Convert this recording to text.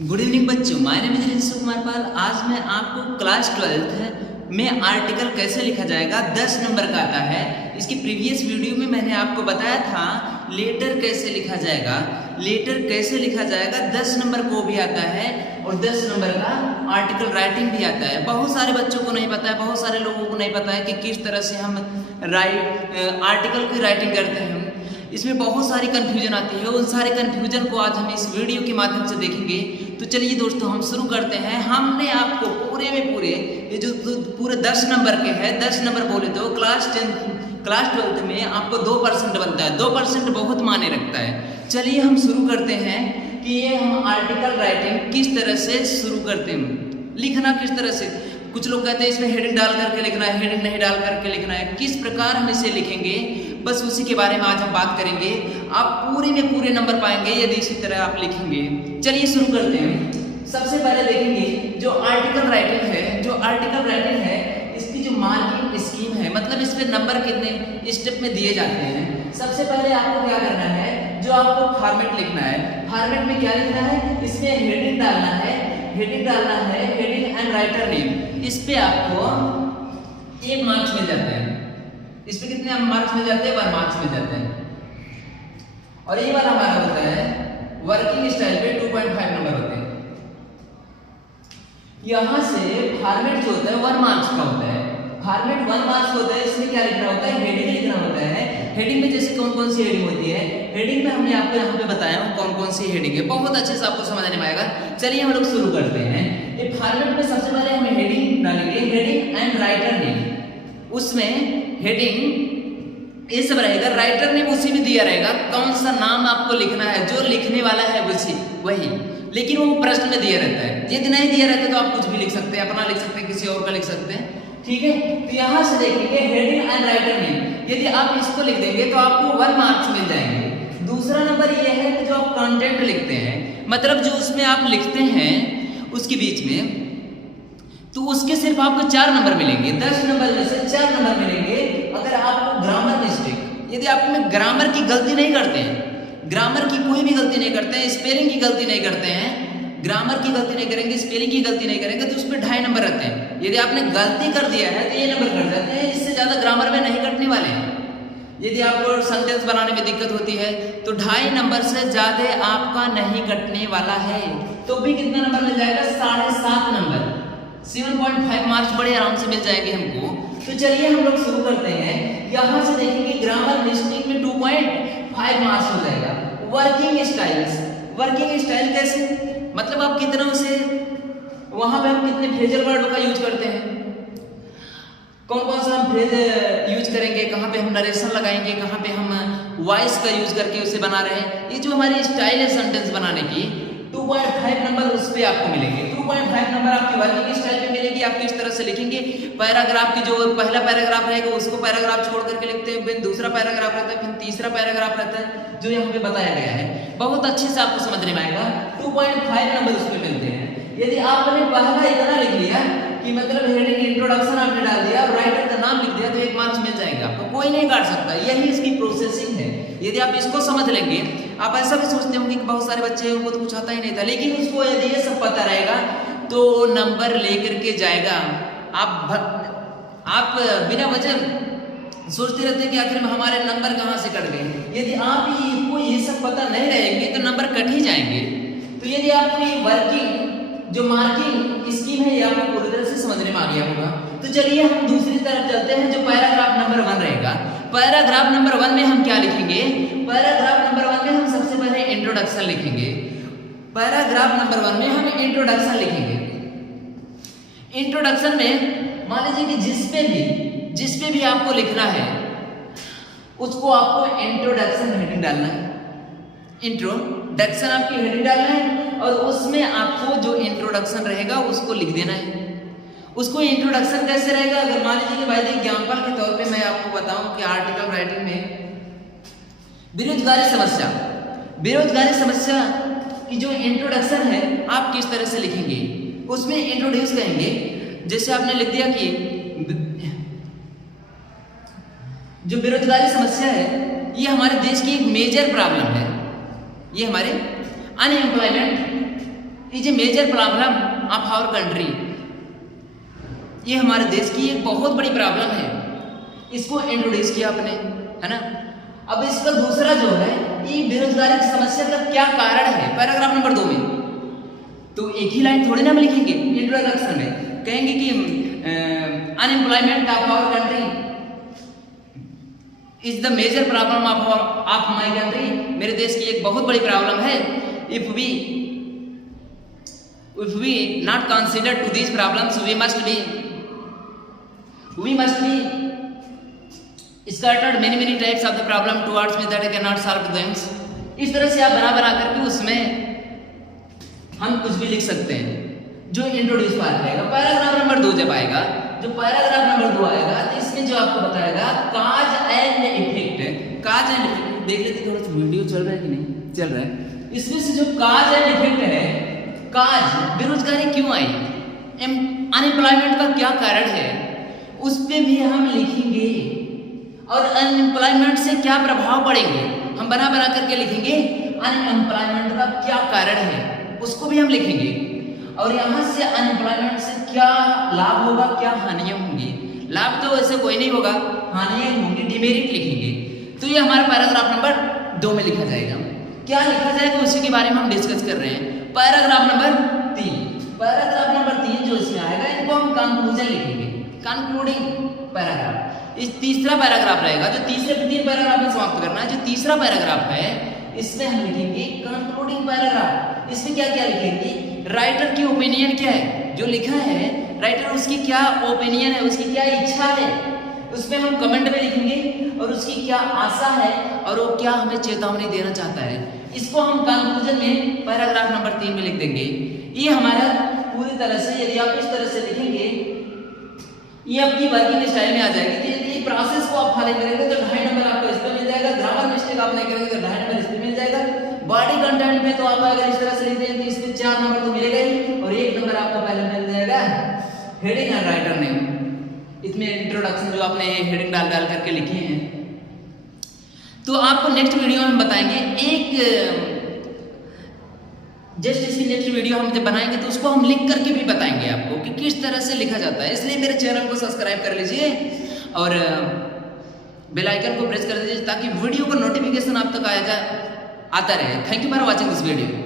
Good evening बच्चों, my name is Rishi Kumar Pal. आज मैं आपको क्लास 12th में आर्टिकल कैसे लिखा जाएगा 10 नंबर का आता है। इसकी प्रीवियस वीडियो में मैंने आपको बताया था लेटर कैसे लिखा जाएगा। लेटर कैसे लिखा जाएगा 10 नंबर को भी आता है और 10 नंबर का आर्टिकल राइटिंग भी आता है। बहुत सारे बच्चों को नहीं पता है, बहुत सारे लोगों को नहीं पता है कि किस तरह से हम आर्टिकल की राइटिंग करते हैं। इसमें बहुत सारी कन्फ्यूजन आती है। उन सारे कन्फ्यूजन को आज हम इस वीडियो के माध्यम से देखेंगे। तो चलिए दोस्तों, हम शुरू करते हैं। हमने आपको पूरे ये जो पूरे 10 नंबर के हैं, 10 नंबर बोले तो क्लास 12th में आपको 2% बनता है। 2% बहुत मायने रखता है। चलिए हम शुरू करते हैं कि ये हम आर्टिकल राइटिंग किस तरह से शुरू करते हैं, लिखना किस तरह से। कुछ लोग कहते हैं इसमें हेडिंग डाल करके लिखना है, हेडिंग नहीं डाल करके लिखना है। किस प्रकार हम इसे लिखेंगे, बस उसी के बारे में आज हम बात करेंगे। आप पूरे में पूरे नंबर पाएंगे यदि इसी तरह आप लिखेंगे। चलिए शुरू करते हैं। सबसे पहले देखेंगे जो आर्टिकल राइटिंग है, इसकी जो मार्किंग स्कीम है, मतलब इस पे नंबर कितने स्टेप में दिए जाते हैं। सबसे पहले आपको क्या करना है, जो आपको फॉर्मेट लिखना है। फॉर्मेट में क्या लिखना है, इसमें हेडिंग डालना है, हेडिंग एंड राइटर नेम। इस पे आपको 1 मार्क्स मिल जाते हैं। इस पे कितने मार्क्स मिल जाते हैं, 1 मार्क्स मिल जाते हैं। और ये वाला हमारा होता है वर्किंग स्टाइल पे 2.5 नंबर होते हैं। यहां से फॉर्मेट जो होता है 1 मार्क्स का होता है। फॉर्मेट 1 मार्क्स होता है। इसमें क्या लिखना होता है, हेडिंग लिखना होता है। हेडिंग में जैसे कौन कौन सी हेडिंग होती है, हेडिंग में हमने आपको यहाँ पे बताया हूँ कौन कौन सी हेडिंग है। बहुत अच्छे से आपको समझने में आएगा। चलिए हम लोग शुरू करते हैं। ये फॉर्मेट में सबसे पहले हमें हेडिंग डालेंगे, हेडिंग एंड राइटर नेम। उसमें हेडिंग ये सब रहेगा, राइटर नेम उसी में दिया रहेगा। कौन सा नाम आपको लिखना है, जो लिखने वाला है वही, लेकिन वो प्रश्न में दिया रहता है। यदि नहीं दिया रहता तो आप कुछ भी लिख सकते हैं, अपना लिख सकते हैं, किसी और का लिख सकते हैं। ठीक है, तो यहाँ से देखेंगे हेडिंग एंड राइटर नेम। यदि आप इसको लिख देंगे तो आपको 1 मार्क्स मिल जाएंगे। दूसरा नंबर ये है कि जो आप कंटेंट लिखते हैं, मतलब जो उसमें आप लिखते हैं उसके बीच में, तो उसके सिर्फ आपको 4 नंबर मिलेंगे। 10 नंबर में से 4 नंबर मिलेंगे अगर आपको ग्रामर मिस्टेक, यदि आप में ग्रामर की गलती नहीं करते हैं, ग्रामर की कोई भी गलती नहीं करते हैं, स्पेलिंग की गलती नहीं करते हैं, ग्रामर की गलती नहीं करेंगे, स्पेलिंग की गलती नहीं करेंगे, तो उस पर 2.5 नंबर रहते हैं। यदि आपने गलती कर दिया है तो ये नंबर कट जाते हैं। इससे ज्यादा ग्रामर में नहीं कटने वाले हैं। यदि आपको सेंटेंस बनाने में दिक्कत होती है तो 2.5 नंबर से ज्यादा आपका नहीं कटने वाला है। तो भी कितना नंबर मिल जाएगा, 7.5 नंबर। 7.5 मार्क्स बड़े आराम से मिल जाएंगे हमको। तो चलिए हम लोग शुरू करते हैं। यहाँ से देखेंगे ग्रामर मिस्टेक में 2.5 मार्क्स हो जाएगा। वर्किंग स्टाइल कैसे, मतलब आप कितना उसे, वहां पे हम कितने फ्रेजल वर्ड का यूज करते हैं, कौन कौन सा हम फ्रेज यूज करेंगे, कहाँ पे हम नरेशन लगाएंगे, कहाँ पे हम वॉइस का यूज करके उसे बना रहे हैं। ये जो हमारी स्टाइल है सेंटेंस बनाने की, 2.5 नंबर उस पे आपको मिलेंगे। 2.5 नंबर आपकी वर्किंग स्टाइल पे मिलेगी। आप किस तरह से लिखेंगे, पैराग्राफ की जो पहला पैराग्राफ रहेगा उसको पैराग्राफ छोड़ करके लिखते हैं, फिर दूसरा पैराग्राफ रहता है, फिर तीसरा पैराग्राफ रहता है, जो यहाँ पे बताया गया है। बहुत अच्छे से आपको समझने में आएगा। 2.5 नंबर उस पे मिलते हैं। यदि आपने पहला इतना लिख लिया कि मतलब हेडिंग इंट्रोडक्शन आपने डाल दिया और राइटर का नाम लिख दिया तो 1 मार्क्स मिल जाएगा आपको, कोई नहीं काट सकता। यही इसकी प्रोसेसिंग है। यदि आप इसको समझ लेंगे, आप ऐसा भी सोचते होंगे कि बहुत सारे बच्चे वो तो कुछ आता ही नहीं था, लेकिन उसको यदि ये सब पता रहेगा तो नंबर लेकर के जाएगा। आप बिना वजह सोचते रहते हैं कि आखिर में हमारे नंबर कहाँ से कट गए। यदि आप को ये सब पता नहीं रहेंगे तो नंबर कट ही जाएंगे। तो यदि आपकी जो मार्किंग स्कीम है ये आपको पूरी तरह से समझने में आ गया होगा। तो चलिए हम दूसरी तरफ चलते हैं। जो पैराग्राफ नंबर 1 रहेगा, पैराग्राफ नंबर 1 में हम क्या लिखेंगे, पैराग्राफ नंबर 1 में हम सबसे पहले इंट्रोडक्शन लिखेंगे। पैराग्राफ नंबर 1 में हम इंट्रोडक्शन लिखेंगे। इंट्रोडक्शन में मान लीजिए कि जिस पे भी आपको लिखना है उसको आपको इंट्रोडक्शन हेडिंग डालना है। इंट्रोडक्शन आपकी हेडिंग डालना है और उसमें आपको जो इंट्रोडक्शन रहेगा उसको लिख देना है। उसको इंट्रोडक्शन कैसे रहेगा, अगर मान लीजिए कि भाई एग्जाम्पल के तौर पे मैं आपको बताऊं कि आर्टिकल राइटिंग में बेरोजगारी समस्या की जो इंट्रोडक्शन है आप किस तरह से लिखेंगे, उसमें इंट्रोड्यूस कहेंगे। जैसे आपने लिख दिया कि जो बेरोजगारी समस्या है ये हमारे देश की एक मेजर प्रॉब्लम है, ये हमारे unemployment is a major problem of our country. ये हमारे देश की एक बहुत बड़ी प्रॉब्लम है, इसको इंट्रोड्यूस किया आपने, है ना। अब इसका दूसरा जो है ये बेरोजगारी की समस्या का क्या कारण है, पैराग्राफ नंबर 2 में। तो एक ही लाइन थोड़ी ना हम लिखेंगे, इंट्रोडक्शन में कहेंगे कि unemployment of our country is the major problem of my country. मेरे देश की एक बहुत बड़ी प्रॉब्लम है। If we not consider to these problems we must be scattered many types of the problem towards me that I can not solve them. इस तरह से आप बना करके उसमें हम कुछ भी लिख सकते हैं। जो इंट्रोड्यूस पार्ट रहेगा, पैराग्राफ नंबर 2 जब आएगा, जो पैराग्राफ नंबर 2 आएगा तो इसमें जो आपको बताएगा काज and effect. Cause and effect देख लेते, थोड़ा सा वीडियो चल रहा है कि नहीं चल रहा है। इसमें से जो काज एंड इफेक्ट है, काज बेरोजगारी क्यों आई, अनएम्प्लॉयमेंट का क्या कारण है, उस पे भी हम लिखेंगे। और अनएम्प्लॉयमेंट से क्या प्रभाव पड़ेंगे हम बना करके लिखेंगे। अनएम्प्लॉयमेंट का क्या कारण है उसको भी हम लिखेंगे। और यहाँ से अनएम्प्लॉयमेंट से क्या लाभ होगा, क्या हानियां होंगी। लाभ तो ऐसे कोई नहीं होगा, हानियां होंगी, डिमेरिट लिखेंगे। तो ये हमारा पैराग्राफ नंबर 2 में लिखा जाएगा। क्या लिखा जाएगा उसी के बारे में हम डिस्कस कर रहे हैं। पैराग्राफ नंबर 3, पैराग्राफ नंबर 3 जो इसमें आएगा इनको हम कंक्लूजन लिखेंगे, कंक्लूडिंग पैराग्राफ। इस तीसरा पैराग्राफ रहेगा, जो तीसरे 3 पैराग्राफ में समाप्त करना है। जो तीसरा पैराग्राफ है इसमें हम लिखेंगे कंक्लूडिंग पैराग्राफ। इसमें क्या क्या लिखेंगे, राइटर की ओपिनियन क्या है, जो लिखा है राइटर उसकी क्या ओपिनियन है, उसकी क्या इच्छा है, उसमें हम कमेंट में लिखेंगे। और उसकी क्या आशा है और वो क्या हमें चेतावनी देना चाहता है, इसको हम कंक्लूजन में पैराग्राफ नंबर 3 में लिख देंगे। ये हमारा पूरी तरह से, यदि आप इस तरह से लिखेंगे ये आपकी वर्किंग स्टाइल में आ जाएगी। कि यदि प्रोसेस को आप फॉलो करेंगे तो 2.5 नंबर आपको इस पे मिल जाएगा। ग्रामर मिस्टेक आप नहीं करेंगे तो 2.5 नंबर इस पे मिल जाएगा। बॉडी कंटेंट में तो आप अगर इस तरह से लिख देंगे तो इसमें 4 नंबर तो मिलेगा ही, और 1 नंबर आपको पहले मिल जाएगा हेडिंग एंड राइटर नेम। इसमें इंट्रोडक्शन जो आपने हेडिंग डाल करके लिखे हैं। तो आपको नेक्स्ट वीडियो में बताएंगे एक जस्ट इसी नेक्स्ट वीडियो हम जब बनाएंगे तो उसको हम लिख करके भी बताएंगे आपको कि किस तरह से लिखा जाता है। इसलिए मेरे चैनल को सब्सक्राइब कर लीजिए और बेल आइकन को प्रेस कर दीजिए ताकि वीडियो का नोटिफिकेशन आप तक आता रहे। Thank you for watching this video.